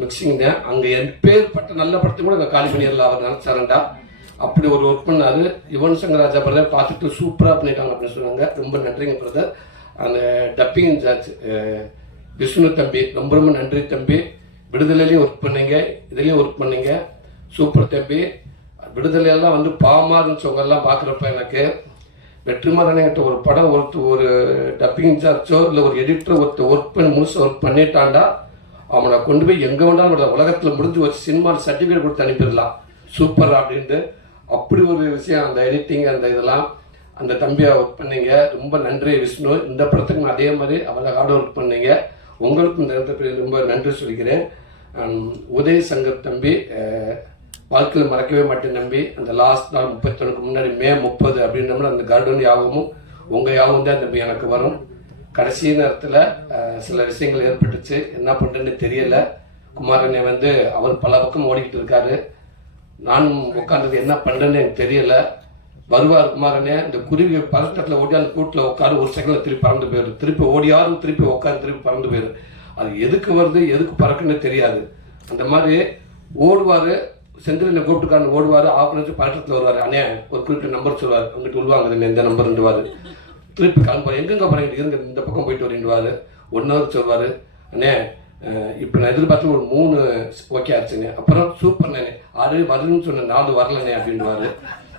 மிக்சிங்க அங்கே எப்பேற்பட்ட நல்ல படத்தை கூட காலி பண்ணிடலாம் அவர் நினச்சாரண்டா. அப்படி ஒரு ஒர்க் பண்ணாரு. யுவன் சங்கர் ராஜா பிரதர் பார்த்துட்டு சூப்பராக பண்ணிட்டாங்க அப்படின்னு சொன்னாங்க. ரொம்ப நன்றிங்க பிரதர் அந்த டப்பிங் இன்சார்ஜ் விஷ்ணு தம்பி ரொம்ப ரொம்ப நன்றி தம்பி. விடுதலையிலையும் ஒர்க் பண்ணீங்க இதுலேயும் ஒர்க் பண்ணீங்க. சூப்பர் தம்பி. விடுதலையெல்லாம் வந்து பாவமாக இருந்துச்சவங்க எல்லாம் பார்க்குறப்ப எனக்கு வெற்றிமாறன்கிட்ட ஒரு படம் ஒருத்தர் ஒரு டப்பிங் இன்சார்ஜோ இல்லை ஒரு எடிட்டர் ஒருத்தர் ஒர்க் பண்ணி முழுசு ஒர்க் பண்ணிட்டாண்டா அவனை கொண்டு போய் எங்கே வேண்டாலும் உலகத்தில் முடிஞ்சு ஒரு சினிமாவில் சர்டிஃபிகேட் கொடுத்து அனுப்பிடலாம். சூப்பர் அப்படின்ட்டு. அப்படி ஒரு விஷயம் அந்த எடிட்டிங் அந்த இதெல்லாம் அந்த தம்பியை ஒர்க் பண்ணீங்க. ரொம்ப நன்றி விஷ்ணு. இந்த படத்துக்கு நான் அதே மாதிரி அவ்வளோ ஹார்ட் ஒர்க் பண்ணீங்க. உங்களுக்கும் இந்த ரொம்ப நன்றி சொல்லிக்கிறேன். உதய உதய் சங்கர் தம்பி வாழ்க்கையில் மறக்கவே மாட்டேன் நம்பி அந்த லாஸ்ட் நாள் முப்பத்தொன்னுக்கு முன்னாடி மே முப்பது அப்படின்ற அந்த கார்டன் யாகமும் உங்கள் யாகம் தான் நம்பி எனக்கு வரும். கடைசி நேரத்தில் சில விஷயங்கள் ஏற்பட்டுச்சு. என்ன பண்ணுறேன்னு தெரியலை. குமாரனை வந்து அவர் பல பக்கம் ஓடிக்கிட்டு இருக்காரு. நானும் உட்காந்தது என்ன பண்ணுறேன்னு எனக்கு தெரியல. வருவார் குமாரனே இந்த குருவி பதட்டத்தில் ஓடி அந்த கூட்டில் உட்காரு ஒரு செகண்டில் திருப்பி பறந்து போயிடும் திருப்பி ஓடியாரும் திருப்பி உட்காரு திருப்பி பறந்து போயிடும் அது எதுக்கு வருது எதுக்கு பறக்குன்னு தெரியாது. அந்த மாதிரி ஓடுவார் செந்திலினை கூப்பிட்டுக்காரன் ஓடுவார் ஆஃப் பதட்டத்தில் வருவார். அண்ணே ஒரு குறிப்பிட்ட நம்பர் சொல்லுவார். உங்ககிட்ட உள்வாங்க எந்த நம்பர்ன்றுவார் திருப்பி கிளம்புவார் எங்கெங்க போகிறீங்க இருங்க. இந்த பக்கம் போயிட்டு வரேன்வார் ஒன் ஹவர் சொல்வார். அண்ணே இப்போ நான் எதிர்பார்த்து ஒரு மூணு ஓகே ஆச்சுங்க அப்புறம் சூப்பர்ண்ணே ஆறு வருதுன்னு சொன்ன நாலு வரலண்ணே அப்படின்வார்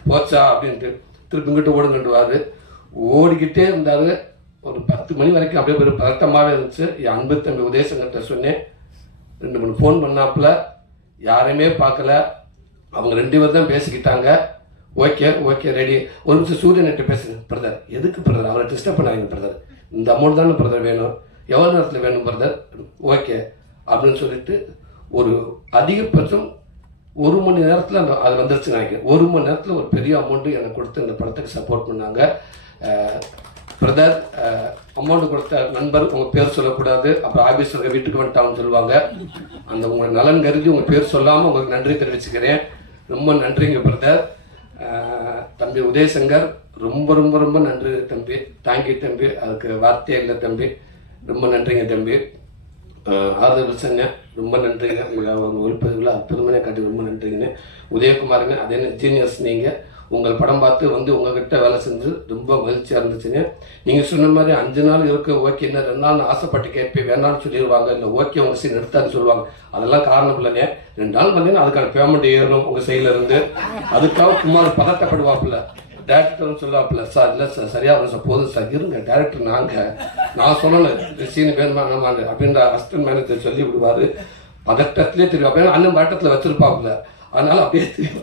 போச்சா அப்படின்ட்டு திருப்பி இங்கிட்ட ஓடுங்கன்றுவார் ஓடிக்கிட்டே இருந்தார். ஒரு பத்து மணி வரைக்கும் அப்படியே ஒரு பதட்டமாகவே இருந்துச்சு. என் அன்பு தம்பி உதயசங்கர்கிட்ட சொன்னேன். ரெண்டு மூணு ஃபோன் பண்ணாப்புல. யாரையுமே பார்க்கல. அவங்க ரெண்டு பேர் தான் பேசிக்கிட்டாங்க. ஓகே ஓகே ரெடி ஒரு நிமிஷம் சூரியன்கிட்ட பேசுங்க பிரதர் எதுக்கு பிரதர் அவரை டிஸ்டர்ப் பண்ணாதீங்க பிரதர் இந்த அமௌண்ட் தானே பிரதர் வேணும். எவ்வளோ நேரத்தில் வேணும் பிரதர் ஓகே. அப்படின்னு சொல்லிட்டு ஒரு அதிகபட்சம் ஒரு மணி நேரத்தில் அந்த அது வந்துருச்சு நினைக்கிறேன். ஒரு மணி நேரத்தில் ஒரு பெரிய அமௌண்ட்டு எனக்கு கொடுத்து இந்த படத்துக்கு சப்போர்ட் பண்ணாங்க. பிரதர் அமௌண்ட் கொடுத்த நண்பர் உங்கள் பேர் சொல்லக்கூடாது. அப்புறம் ஆஃபீஸ் வீட்டுக்கு வந்துட்டாங்கன்னு சொல்லுவாங்க. அந்த உங்கள் நலன் கருதி உங்கள் பேர் சொல்லாமல் உங்களுக்கு நன்றி தெரிவிச்சுக்கிறேன். ரொம்ப நன்றிங்க பிரதர் தம்பி உதயசங்கர் ரொம்ப ரொம்ப ரொம்ப நன்றி தம்பி. தேங்க்யூ தம்பி. அதுக்கு வார்த்தையே இல்லை தம்பி. ரொம்ப நன்றிங்க தம்பி. ஆறுதல் சொன்னேன் ரொம்ப நன்றிங்க. உங்களை அவங்க அற்புதமான காட்டி ரொம்ப நன்றிங்க உதயகுமாருங்க அதே ஜீனியஸ் நீங்கள் உங்கள் படம் பார்த்து வந்து உங்ககிட்ட வேலை செஞ்சு ரொம்ப மகிழ்ச்சியாக இருந்துச்சுங்க. நீங்கள் சொன்ன மாதிரி அஞ்சு நாள் இருக்க ஓகே இன்னும் ரெண்டு நாள் ஆசைப்பட்டு கேட்பேன் வேணாம்னு சொல்லிடுவாங்க இல்லை ஓகே உங்கள் சீன் எடுத்தான்னு சொல்லுவாங்க. அதெல்லாம் காரணம் இல்லைங்க. ரெண்டு நாள் பார்த்தீங்கன்னா அதுக்கான பேமெண்ட் ஏறணும் உங்கள் சைடில் இருந்து. அதுக்காக குமார் பதட்டப்படுவாப்புல. டேரக்டர்னு சொல்லாப்புல சார் இல்லை சார் சரியாக வரும் சார் போதும் சார் இருங்க டேரக்டர் நாங்கள் நான் சொன்னேன் சீனு வேணுமா வேணாமான்னு அப்படின்ற அசிஸ்டன்ட் மேனேஜர் சொல்லி விடுவார். பதட்டத்திலே தெரியும் அப்படின்னா அண்ணன் பட்டத்தில் வச்சிருப்பாப்புல. அதனால அப்படியே தெரியும்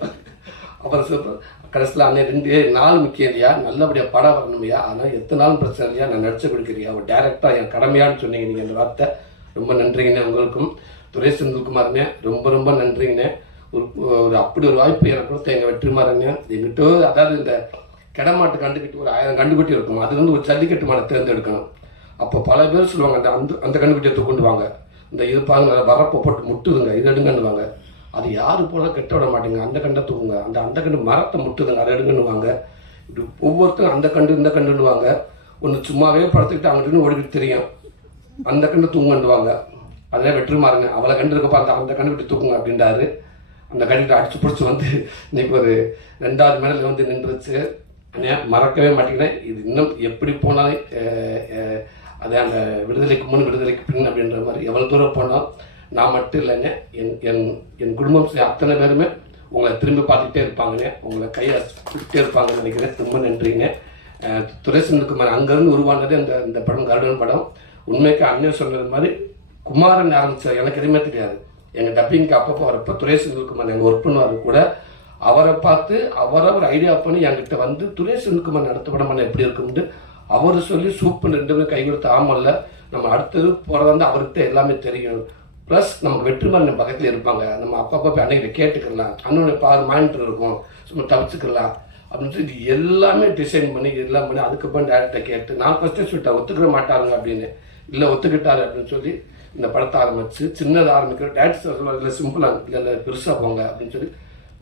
அப்புறம் சூப்பர் கடைசியில் அண்ணன் ரெண்டு நாள் முக்கியம் இல்லையா? நல்லபடியாக படம் வரணுமையா? ஆனால் எத்தனை நாள் பிரச்சனை இல்லையா? நான் நடிச்சு கொடுக்குறியா? ஒரு டேரக்டாக என் கடமையான்னு சொன்னீங்க நீங்கள் அந்த வார்த்தை. ரொம்ப நன்றிங்கண்ணே உங்களுக்கும். துரை செந்தில்குமார்ண்ணே ரொம்ப ரொம்ப நன்றிங்கண்ணே. ஒரு ஒரு அப்படி ஒரு வாய்ப்பு எனக்கு கொடுத்த எங்கள் வெற்றிமாறண்ணே. எங்கிட்ட அதாவது இந்த கிடமாட்டு கண்டுக்கிட்டு ஒரு ஆயிரம் கண்டுக்குட்டி இருக்கும். அது வந்து ஒரு ஜல்லிக்கட்டு மாடை தேர்ந்தெடுக்கணும். அப்போ பல பேர் சொல்லுவாங்க அந்த அந்த அந்த கண்டுக்குட்டியை கொண்டு வாங்க. இந்த இது பாருங்க வரப்போ போட்டு முட்டுதுங்க. இது எடுங்கன்னுவாங்க. அது யாரு போல கெட்ட விட மாட்டேங்க. அந்த கண்டை தூங்குங்க அந்த அந்த கண்டு மரத்தை முட்டுதுங்க. அதை எடுங்கன்னுவாங்க. இப்படி ஒவ்வொருத்தரும் அந்த கண்டு இந்த கண்டுன்னுவாங்க ஒன்று சும்மாவே படுத்துக்கிட்டு அங்கிட்டு ஓடிக்கிட்டு தெரியும். அந்த கண்டு தூங்கண்டுவாங்க அதெல்லாம் வெற்றிமாருங்க அவளை கண்டு இருக்கப்பா அந்த அந்த கண்டு விட்டு தூக்குங்க அப்படின்றாரு. அந்த கண்டுகிட்ட அடிச்சு பிடிச்சி வந்து இன்னைக்கு ஒரு ரெண்டாவது மேடல் வந்து நின்றுச்சு. மறக்கவே மாட்டேங்கிறேன். இது இன்னும் எப்படி போனாலும் அதே அந்த விடுதலைக்கு முன் விடுதலைக்கு பின் அப்படின்ற மாதிரி எவ்வளோ தூரம் போனால் நான் மட்டும் இல்லைங்க. என் என் என் குடும்பம் அத்தனை பேருமே உங்களை திரும்பி பார்த்துக்கிட்டே இருப்பாங்கண்ணே உங்களை கையை கொடுத்துட்டே இருப்பாங்கன்னு நினைக்கிறேன். ரொம்ப நன்றிங்க. துரைசந்தகுமார் அங்கேருந்து உருவானது அந்த இந்த படம் கருடன் படம். உண்மைக்கு அண்ணன் சொன்னது மாதிரி குமாரன் ஆரம்பிச்ச எனக்கு எதுவுமே தெரியாது. எங்கள் டப்பிங்க்கு அப்பப்போ வரப்போ துரைசந்தகுமார் எங்கள் ஒர்க் பண்ணுவார் கூட. அவரை பார்த்து அவரை ஒரு ஐடியா பண்ணி என்கிட்ட வந்து துரைசந்தகுமார் செந்தில்குமார் நடத்த படம் பண்ண எப்படி இருக்கும்னு அவர் சொல்லி சூப்பர் ரெண்டுமே கை கொடுத்து ஆமல்ல நம்ம அடுத்தது போகிறதா இருந்தால் அவருக்கு எல்லாமே தெரியும். ப்ளஸ் நமக்கு வெற்றிமாறன் பக்கத்தில் இருப்பாங்க. நம்ம அப்பப்போ போய் அன்னைக்கு கேட்டுக்கலாம். அண்ணனுடைய பாரு மானிட்டர் இருக்கும். சும்மா தவிச்சுக்கலாம். அப்படின்னு சொல்லி எல்லாமே டிசைன் பண்ணி எல்லாம் பண்ணி அதுக்கப்புறம் டேரக்டரை கேட்டு நான் ஃபஸ்ட்டு சொல்லிட்டேன் ஒத்துக்கிற மாட்டாருங்க அப்படின்னு. இல்லை ஒத்துக்கிட்டாரு அப்படின்னு சொல்லி இந்த படத்தை ஆரம்பிச்சு சின்னதாக ஆரம்பிக்கிற டேரக்டர் சொல்லுவாங்க இல்லை சிம்பிளாக இல்லை இல்லை பெருசாக போங்க அப்படின்னு சொல்லி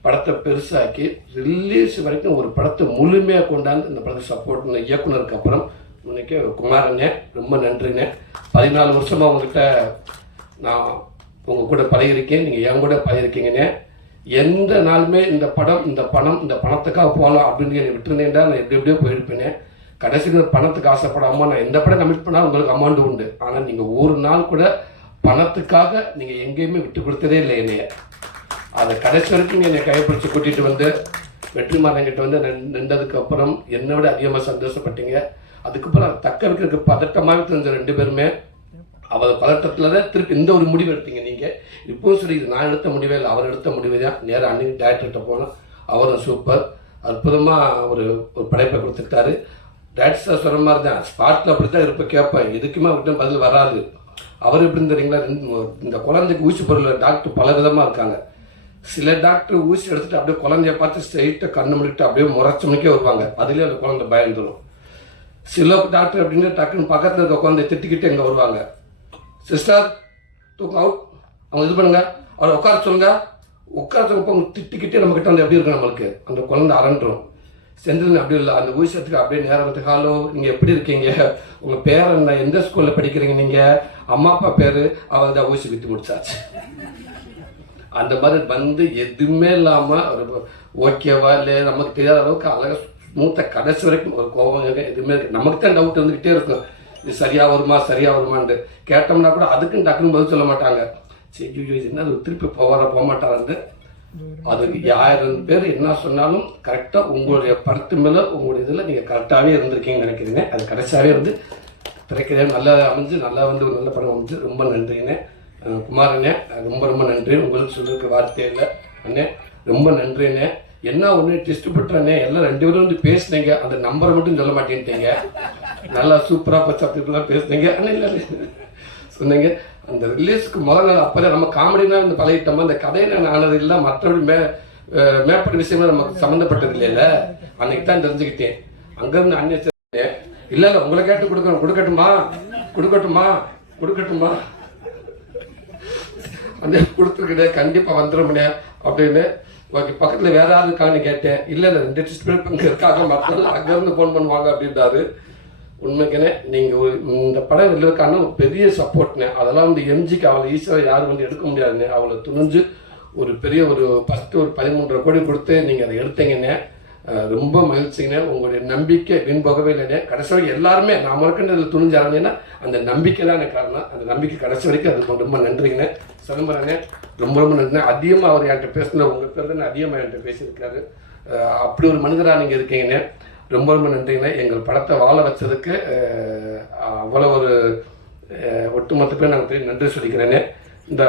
படத்தை பெருசாக்கி ரிலீஸ் வரைக்கும் ஒரு படத்தை முழுமையாக கொண்டாந்து இந்த படத்தை சப்போர்ட் பண்ண இயக்குனருக்கு அப்புறம் இன்னைக்கு குமாரண்ணே ரொம்ப நன்றிண்ணே. பதினாலு வருஷமாக அவங்ககிட்ட நான் உங்கள் கூட பழகிருக்கேன் நீங்கள் என் கூட பழகிருக்கீங்கன்னு எந்த நாளுமே இந்த படம் இந்த பணம் இந்த பணத்துக்காக போகலாம் அப்படின்னு என்னை விட்டுருந்தேன்டா நான் எப்படி எப்படியோ போயிருப்பேனே. கடைசி பணத்துக்கு ஆசைப்படாம நான் எந்த படம் கமிட் பண்ணால் உங்களுக்கு அமௌண்ட் உண்டு. ஆனால் நீங்கள் ஒரு நாள் கூட பணத்துக்காக நீங்கள் எங்கேயுமே விட்டு கொடுத்ததே இல்லை என்னைய. அதை கடைசி வரைக்கும் என்னை கைப்பிடிச்சு கூட்டிகிட்டு வந்து வெற்றிமாறன் கிட்ட வந்து நின்றதுக்கு அப்புறம் என்னை விட அதிகமாக சந்தோஷப்பட்டீங்க. அதுக்கப்புறம் தக்க வைக்கிறதுக்கு பதட்டமாக தெரிஞ்ச ரெண்டு பேருமே அவர் பதட்டத்தில் தான் திருப்பி இந்த ஒரு முடிவு எடுத்தீங்க நீங்கள் இப்போவும் சரி இது நான் எடுத்த முடிவே இல்லை அவர் எடுத்த முடிவு தான். நேராக அன்னைக்கு டேரக்டர்கிட்ட போனோம். அவரும் சூப்பர் அற்புதமாக ஒரு ஒரு படைப்பை கொடுத்துட்டாரு டேரக்டர் சார் மாதிரி தான் ஸ்பாட்டில் அப்படி தான் இருப்ப கேட்பேன். எதுக்குமே அவர்கிட்ட பதில் வராது. அவர் எப்படி தெரியுங்களா இந்த- குழந்தைக்கு ஊசி பொருள் டாக்டர் பல விதமாக இருக்காங்க. சில டாக்டர் ஊசி எடுத்துட்டு அப்படியே குழந்தைய பார்த்து ஸ்ட்ரைட்டாக கண்ணு முடிட்டு அப்படியே முறைச்சமுக்கே வருவாங்க. அதுலேயே அந்த குழந்தை பயந்துடும் சில டாக்டர் அப்படின்னு டக்குன்னு பக்கத்தில் இருக்க குழந்தைய திட்டிக்கிட்டு இங்கே வருவாங்க. சிஸ்டர் தூக்கம் அவுட் அவங்க இது பண்ணுங்க. அவளை உட்கார சொல்லுங்க. உட்கார சொல்லப்போ அவங்க திட்டிக்கிட்டே நம்ம கிட்ட வந்து எப்படி இருக்கும் நம்மளுக்கு? அந்த குழந்தை அரண்டுரும் செந்தில் அப்படி இல்லை. அந்த ஊசியத்துக்கு அப்படியே நேரம் வந்து ஹலோ நீங்கள் எப்படி இருக்கீங்க? உங்கள் பேர் என்ன? எந்த ஸ்கூலில் படிக்கிறீங்க நீங்கள் அம்மா அப்பா பேர் அவள் தான் ஊசி விட்டு முடிச்சாச்சு. அந்த மாதிரி வந்து எதுவுமே இல்லாமல் ஒரு ஓகேவா இல்லை நமக்கு தெரியாத அளவுக்கு அழகாக ஸ்மூத்தாக கடைசி வரைக்கும் ஒரு கோபம் எதுவுமே இருக்குது நமக்கு தான் டவுட் வந்துக்கிட்டே இருக்கும். இது சரியாக வருமா சரியாக வருமான்ட்டு. கேட்டோம்னா கூட அதுக்கும் டக்குன்னு பதில் சொல்ல மாட்டாங்க. சரி என்ன திருப்பி போவார போக மாட்டாருன்ட்டு அதுக்கு ஆயிரம் பேர் என்ன சொன்னாலும் கரெக்டாக உங்களுடைய படத்து மேலே உங்களுடைய இதில் நீங்கள் கரெக்டாகவே இருந்திருக்கீங்கன்னு நினைக்கிறீங்க. அது கடைசியாகவே இருந்து திரைக்கதையாக நல்லா அமைஞ்சு நல்லா வந்து ஒரு நல்ல படம் அமைஞ்சு ரொம்ப நன்றிங்கண்ணே குமாரண்ணே ரொம்ப ரொம்ப நன்றி. உங்களுக்கு சொல்லியிருக்க வார்த்தையில் அண்ணே ரொம்ப நன்றிண்ணே என்ன ஒன்று டிஸ்ட்ரிபியூட்டர்ண்ணே எல்லாம் ரெண்டு பேரும் வந்து பேசுனீங்க. அந்த நம்பரை மட்டும் சொல்ல மாட்டேன்ட்டீங்க. நல்லா சூப்பராக பச்சை அப்படிலாம் பேசுனீங்க. அண்ணே இல்லை சொன்னீங்க. அந்த ரிலீஸ்க்கு முதல் நாள் அப்போ நம்ம காமெடினா இந்த பழகிட்டோமா? அந்த கதையில நான் ஆனது இல்லை. மற்றபடி மே மேற்பட்ட விஷயமா நமக்கு சம்மந்தப்பட்டது இல்லைல்ல. அன்னைக்கு தான் தெரிஞ்சுக்கிட்டேன். அங்கேருந்து அந்நிய இல்லை இல்லை உங்களை கேட்டு கொடுக்கணும். கொடுக்கட்டுமா? கொடுக்கட்டுமா? கொடுக்கட்டுமா? அந்த கொடுத்துருக்கிட்டே கண்டிப்பாக வந்துடும் அப்படின்னு ஓகே பக்கத்தில் வேற யாரும் இருக்காங்கன்னு கேட்டேன். இல்லை இல்லை ரெண்டு டிஸ்பிளே இங்கே இருக்காங்க. மற்றவங்க அங்கேருந்து ஃபோன் பண்ணுவாங்க அப்படின்றாரு. உண்மைக்குனே நீங்கள் ஒரு இந்த படம் வெளியிருக்கான ஒரு பெரிய சப்போர்ட்னே அதெல்லாம் வந்து எம்ஜிக்கு அவளை ஈஸியாக யாரும் வந்து எடுக்க முடியாதுன்னு அவளை துணிஞ்சு ஒரு பெரிய ஒரு ஃபஸ்ட்டு ஒரு பதிமூன்றரை கோடி கொடுத்து நீங்கள் அதை எடுத்தீங்கன்னே ரொம்ப மகிழ்ச்சிங்கண்ணே உங்களுடைய நம்பிக்கை வீண் போகவே இல்லைண்ணே கடைசி வரைக்கும் எல்லாருமே நான் மறக்கின்ற இதில் துணிஞ்சாருங்கன்னா அந்த நம்பிக்கை தான் எனக்கு காரணம். அந்த நம்பிக்கை கடைசி வரைக்கும் அது ரொம்ப நன்றிங்கண்ணே சிதம்பரண்ணே ரொம்ப ரொம்ப நன்றி அதிகமாக அவர் என்கிட்ட பேசின உங்கள் பேர் தான் அதிகமாக என்கிட்ட பேசியிருக்காரு அப்படி ஒரு மனிதராக நீங்கள் இருக்கீங்கண்ணே ரொம்ப ரொம்ப நன்றிங்கண்ணே எங்கள் படத்தை வாழ வச்சதுக்கு அவ்வளோ ஒரு அஹ் ஒட்டுமொத்த பேர் நாங்கள் பெரிய நன்றி சொல்லிக்கிறேண்ணே இந்த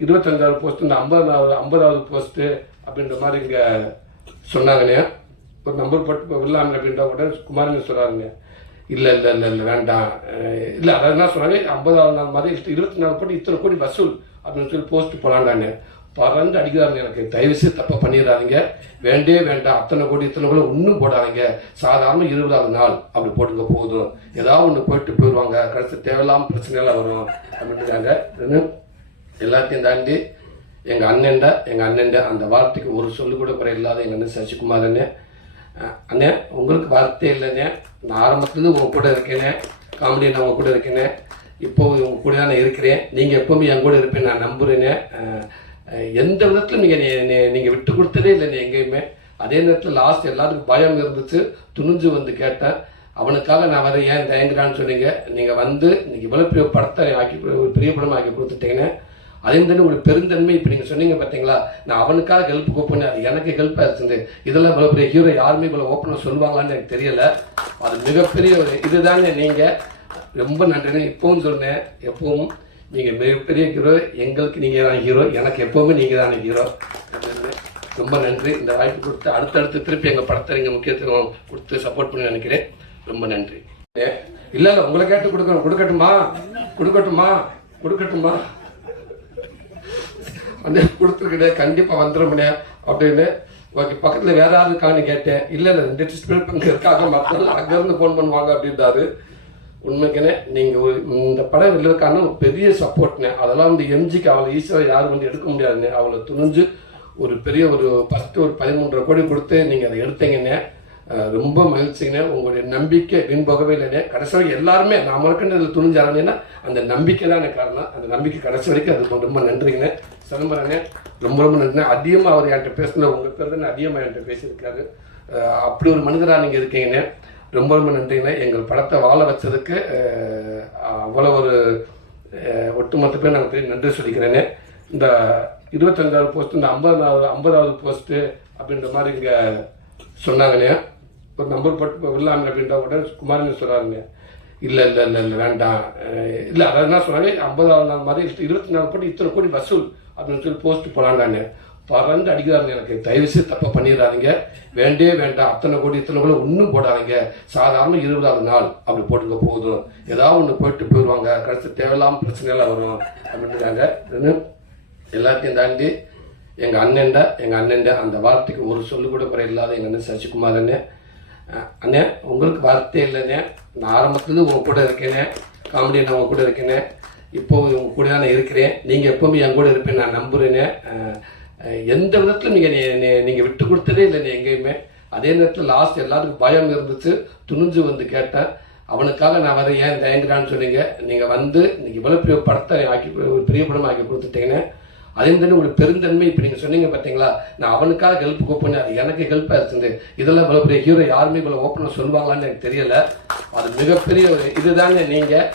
இருபத்தஞ்சாவது போஸ்ட் இந்த ஐம்பதாவது ஐம்பதாவது போஸ்ட்டு அப்படின்ற மாதிரி இங்கே சொன்னாங்கண்ணே ஒரு நம்பர் போட்டு விடலாமே அப்படின்ற உடனே குமாரங்க சொல்கிறாருங்க இல்லை இல்லை இல்லை இல்லை வேண்டாம். இல்லை அதாவது என்ன சொன்னாங்க? ஐம்பதாவது நாள் மாதிரி இருபத்தி நாலு கோடி இத்தனை கோடி வசூல் அப்படின்னு சொல்லி போஸ்ட் போலாண்டான்னு பறந்து அடிக்கிறாருங்க எனக்கு. தயவுசெய்து தப்பாக பண்ணிடுறாதீங்க வேண்டே வேண்டாம். அத்தனை கோடி இத்தனை கோடி ஒன்றும் போடாதீங்க. சாதாரண இருபதாவது நாள். அப்படி போட்டுக்க போதும். ஏதாவது ஒன்று போயிட்டு போயிடுவாங்க கடைசி தேவையில்லாமல் பிரச்சனைலாம் வரும். அப்படின்றாங்க எல்லாத்தையும் தாண்டி எங்கள் அண்ணன்டா எங்கள் அண்ணன்ட அந்த வார்த்தைக்கு ஒரு சொல்லு கூட குறை இல்லாத எங்கள் அண்ணன் சசிகுமார் அண்ணன் அண்ணே உங்களுக்கு வார்த்தை இல்லைண்ணே. நான் ஆரம்பத்துலேருந்து உங்கள் கூட இருக்கேனே. காமெடி நான் உங்கள் கூட இருக்கேனே. இப்போ உங்கள் கூட தான் நான் இருக்கிறேன். நீங்கள் எப்போவுமே என் கூட இருப்பேன் நான் நம்புறேனே. எந்த விதத்தில் நீங்கள் நீங்கள் விட்டு கொடுத்ததே இல்லைண்ணே எங்கேயுமே. அதே நேரத்தில் லாஸ்ட் எல்லாத்துக்கும் பயம் இருந்துச்சு. துணிஞ்சு வந்து கேட்டேன். அவனுக்காக நான் வர ஏன் தயங்குறான்னு சொன்னீங்க. நீங்கள் வந்து நீங்கள் இவ்வளோ பெரிய படத்தை ஆக்கி ஒரு பெரிய படமாக ஆக்கி கொடுத்துட்டீங்கன்னு அதே மாதிரி உங்களுக்கு பெருந்தன்மை இப்போ நீங்கள் சொன்னீங்க பார்த்தீங்களா நான் அவனுக்காக ஹெல்ப் கூப்பிட்டு அது எனக்கு ஹெல்ப் ஆயிடுச்சு இதெல்லாம் இவ்வளோ பெரிய ஹீரோ யாருமே இவ்வளோ ஓப்பனாக சொல்லுவாங்களான்னு எனக்கு தெரியல. அது மிகப்பெரிய ஒரு இதுதாங்க நீங்கள் ரொம்ப நன்றினே இப்போவும் சொன்னேன் எப்பவும் நீங்கள் மிகப்பெரிய ஹீரோ எங்களுக்கு நீங்கள் தான் ஹீரோ எனக்கு எப்போவுமே நீங்கள் தானே ஹீரோ ரொம்ப நன்றி. இந்த வாய்ப்பு கொடுத்து அடுத்தடுத்து திருப்பி எங்கள் படத்தை நீங்கள் முக்கியத்துவம் கொடுத்து சப்போர்ட் பண்ணி நினைக்கிறேன். ரொம்ப நன்றி. இல்லை இல்லை உங்களை கேட்டு கொடுக்கணும். கொடுக்கட்டுமா? கொடுக்கட்டுமா? கொடுக்கட்டுமா? வந்து கொடுத்துருக்கே கண்டிப்பாக வந்துடும்னே அப்படின்னு. ஓகே பக்கத்தில் வேற யாரும் இருக்கான்னு கேட்டேன். இல்லை இல்லை ரெண்டு டிஸ்பிளே இங்கே இருக்காங்க மற்றவங்க அங்கேருந்து ஃபோன் பண்ணுவாங்க அப்படின்றாரு. உண்மைக்குனே நீங்கள் ஒரு இந்த படம் வெளியிருக்கான ஒரு பெரிய சப்போர்ட்னே அதெல்லாம் வந்து எம்ஜிக்கு அவளை ஈஸியாக யாரும் வந்து எடுக்க முடியாதுண்ணே அவளை துணிஞ்சு ஒரு பெரிய ஒரு ஃபஸ்ட்டு ஒரு பதிமூன்றரை கோடி கொடுத்து நீங்கள் அதை எடுத்தீங்கண்ணே ரொம்ப மகிழ்ச்சிங்கண்ணே உங்களுடைய நம்பிக்கை வீண் போகவே இல்லைண்ணே கடைசி வரைக்கும் எல்லாருமே நான் மறக்கணும் இதில் துணிஞ்சாரண்ணேன்னா அந்த நம்பிக்கை தான் எனக்கு காரணம். அந்த நம்பிக்கை கடைசி வரைக்கும் அது ரொம்ப நன்றிங்கண்ணே சிதம்பரண்ணே ரொம்ப ரொம்ப நன்றி அதிகமாக அவர் என்கிட்ட பேசின உங்கள் பேர் தான் அதிகமாக என்கிட்ட பேசியிருக்காரு. அப்படி ஒரு மனிதராக நீங்கள் இருக்கீங்கண்ணே ரொம்ப ரொம்ப நன்றிங்கண்ணே எங்கள் படத்தை வாழ வச்சதுக்கு அவ்வளோ ஒரு ஒட்டுமொத்த பேர் நாங்கள் பெரிய நன்றி சொல்லிக்கிறேனே இந்த இருபத்தஞ்சாவது போஸ்ட் இந்த ஐம்பதாவது ஐம்பதாவது போஸ்ட்டு அப்படின்ற மாதிரி இங்கே சொன்னாங்கண்ணே ஒரு நம்பர் போட்டு விடலாமே அப்படின்ற உடனே குமாரன் சொல்கிறாருங்க இல்லை இல்லை இல்லை இல்லை வேண்டாம். இல்லை அதாவது என்ன சொன்னாங்க ஐம்பதாவது நாள் மாதிரி இருபத்தி நாலு கோடி இத்தனை கோடி வசூல் அப்படின்னு சொல்லி போஸ்ட் போலாண்டாங்க பறந்து அடிக்கிறாருங்க எனக்கு. தயவு செய்து பண்ணிடுறாருங்க வேண்டே வேண்டாம். அத்தனை கோடி இத்தனை கோடி ஒன்றும் போடாதீங்க. சாதாரண இருபதாவது நாள். அப்படி போட்டுங்க போதும். ஏதாவது ஒன்று போயிட்டு போயிடுவாங்க கடைசி தேவையில்லாமல் பிரச்சனைலாம் வரும். அப்படின்றாங்க எல்லாத்தையும் தாண்டி எங்கள் அண்ணன்டா எங்கள் அண்ணன்டா அந்த வார்த்தைக்கு ஒரு சொல்லு கூட குறை இல்லாத எங்கள் அண்ணன் சசிகுமார் அண்ணன் அண்ணே உங்களுக்கு வார்த்தை இல்லைண்ணே நான் ஆரம்பத்துலேருந்து உங்கள் கூட இருக்கேனே காமெடி நான் உங்கள் கூட இருக்கேனே இப்போ உங்க கூட தான் நான் இருக்கிறேன். நீங்கள் எப்போவுமே என் கூட இருப்பேன் நான் நம்புறேனே எந்த விதத்தில் நீங்கள் நீங்கள் விட்டு கொடுத்ததே இல்லைண்ணே எங்கேயுமே. அதே நேரத்தில் லாஸ்ட் எல்லாருக்கும் பயம் இருந்துச்சு. துணிஞ்சு வந்து கேட்டேன். அவனுக்காக நான் வர ஏன் தயங்குறான்னு சொன்னீங்க. நீங்கள் வந்து நீங்கள் இவ்வளோ பெரிய படத்தை ஆக்கி ஒரு பெரிய படம் ஆக்கி கொடுத்துட்டீங்கன்னு அதே மாதிரி ஒரு பெருந்தன்மை இப்போ நீங்கள் சொன்னீங்க பார்த்தீங்களா நான் அவனுக்காக ஹெல்ப் கூப்பிட்டு அது எனக்கு ஹெல்ப் ஆயிடுச்சு இதெல்லாம் இவ்வளோ பெரிய ஹீரோ யாருமே இவ்வளோ ஓப்பனாக சொல்லுவாங்களான்னு எனக்கு தெரியல. அது மிகப்பெரிய ஒரு இதுதாங்க நீங்கள்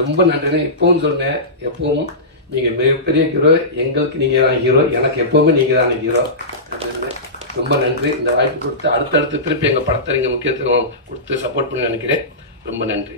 ரொம்ப நன்றி இப்போவும் சொன்னேன் எப்பவும் நீங்கள் மிகப்பெரிய ஹீரோ எங்களுக்கு நீங்கள் தான் ஹீரோ எனக்கு எப்போவுமே நீங்கள் தானே ஹீரோ ரொம்ப நன்றி. இந்த வாய்ப்பு கொடுத்து அடுத்தடுத்து திருப்பி எங்கள் படத்தை நீங்கள் முக்கியத்துவம் கொடுத்து சப்போர்ட் பண்ணி நினைக்கிறேன். ரொம்ப நன்றி.